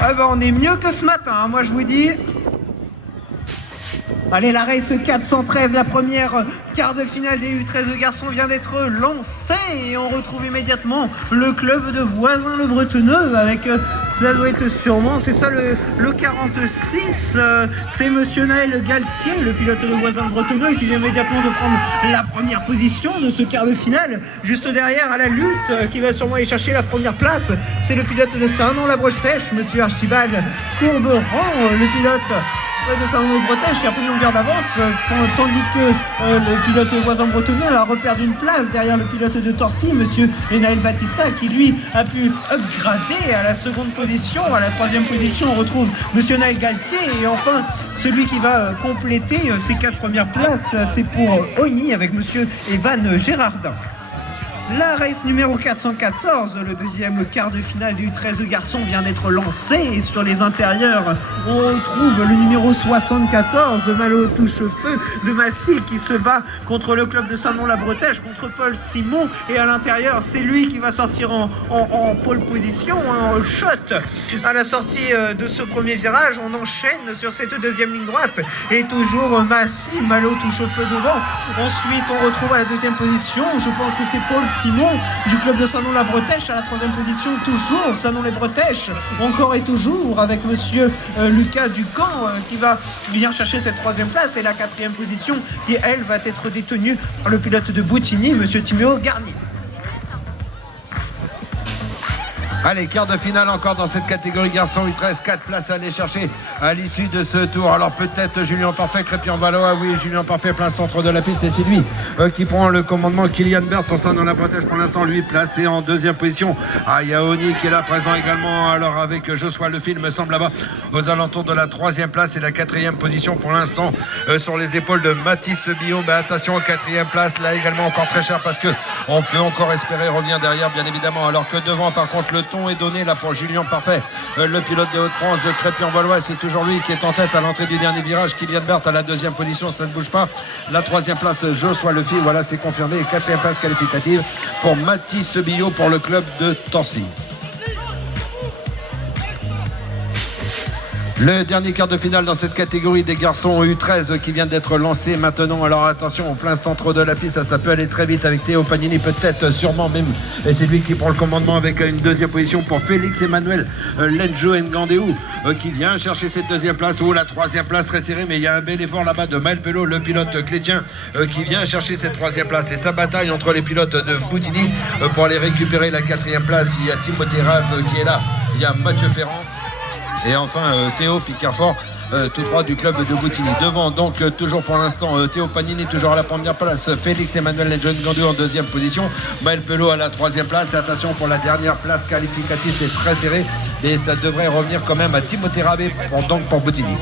Ah bah on est mieux que ce matin, hein, moi je vous dis. Allez, la race 413, la première quart de finale des U13 garçons vient d'être lancée et on retrouve immédiatement le club de Voisins le Bretonneux avec, ça doit être sûrement, c'est ça le 46, c'est monsieur Naël Galtier, le pilote de Voisins le Bretonneux qui vient immédiatement de prendre la première position de ce quart de finale. Juste derrière à la lutte qui va sûrement aller chercher la première place, c'est le pilote de Saint-Nom-la-Bretèche, monsieur Archibald Courberan, le pilote de Saint-Nom-la-Bretèche qui a pris une longueur d'avance, tandis que le pilote voisin bretonneux a reperdu une place derrière le pilote de Torcy, monsieur Naël Battista, qui lui a pu upgrader à la seconde position. À la troisième position, on retrouve monsieur Naël Galtier. Et enfin, celui qui va compléter ces 4 premières places, c'est pour Ogny avec monsieur Evan Gérardin. La race numéro 414, le deuxième quart de finale du 13 garçons vient d'être lancé et sur les intérieurs, on retrouve le numéro 74 de Malo Touchefeu de Massy qui se bat contre le club de Saint-Nom-la-Bretèche, contre Paul Simon, et à l'intérieur, c'est lui qui va sortir en pole position, en shot. À la sortie de ce premier virage, on enchaîne sur cette deuxième ligne droite et toujours Massy, Malo Touchefeu devant. Ensuite, on retrouve à la deuxième position, je pense que c'est Paul Simon du club de Saint-Nom-la-Bretèche. À la troisième position, toujours Saint-Nom-les-Bretèches, encore et toujours avec monsieur Lucas Ducamp qui va venir chercher cette troisième place, et la quatrième position qui elle va être détenue par le pilote de Boutigny, monsieur Timéo Garnier. Allez, quart de finale encore dans cette catégorie garçon U13, 4 places à aller chercher à l'issue de ce tour. Alors peut-être Julien Parfait, Crépy-en-Valois, oui, Julien Parfait, plein centre de la piste, et c'est lui qui prend le commandement. Kylian Bert pour ça dans la Bretèche pour l'instant, lui placé en deuxième position. Ah, il y a Oni qui est là présent également, alors avec Joshua Lefil me semble là-bas aux alentours de la troisième place, et la quatrième position pour l'instant sur les épaules de Mathis Billot. Mais attention, quatrième place là également encore très cher, parce que on peut encore espérer revenir derrière bien évidemment, alors que devant par contre le est donné là pour Julien Parfait, le pilote de Hauts-de-France de Crépy-en-Valois. C'est toujours lui qui est en tête à l'entrée du dernier virage. Kylian Bert à la deuxième position, ça ne bouge pas. La troisième place, Joshua Lefil, voilà, c'est confirmé. Et quatrième place qualificative pour Mathis Billot pour le club de Torcy. Le dernier quart de finale dans cette catégorie des garçons U13 qui vient d'être lancé maintenant. Alors attention, au plein centre de la piste, ça peut aller très vite avec Théo Pagnini, peut-être, sûrement même. Et c'est lui qui prend le commandement avec une deuxième position pour Félix Emmanuel Lenjo Ngandéou qui vient chercher cette deuxième place, ou la troisième place très serrée. Mais il y a un bel effort là-bas de Maël Pelot, le pilote chrétien, qui vient chercher cette troisième place. Et sa bataille entre les pilotes de Boutigny pour aller récupérer la quatrième place. Il y a Timothée Rapp qui est là, il y a Mathieu Ferrand. Et enfin Théo Picarfort, tout droit du club de Boutigny. Devant donc toujours pour l'instant Théo Pagnini toujours à la première place, Félix Emmanuel Lenjon Gandou en deuxième position, Maël Pelot à la troisième place. Et attention pour la dernière place qualificative, c'est très serré et ça devrait revenir quand même à Timothée Rabé donc pour Boutigny.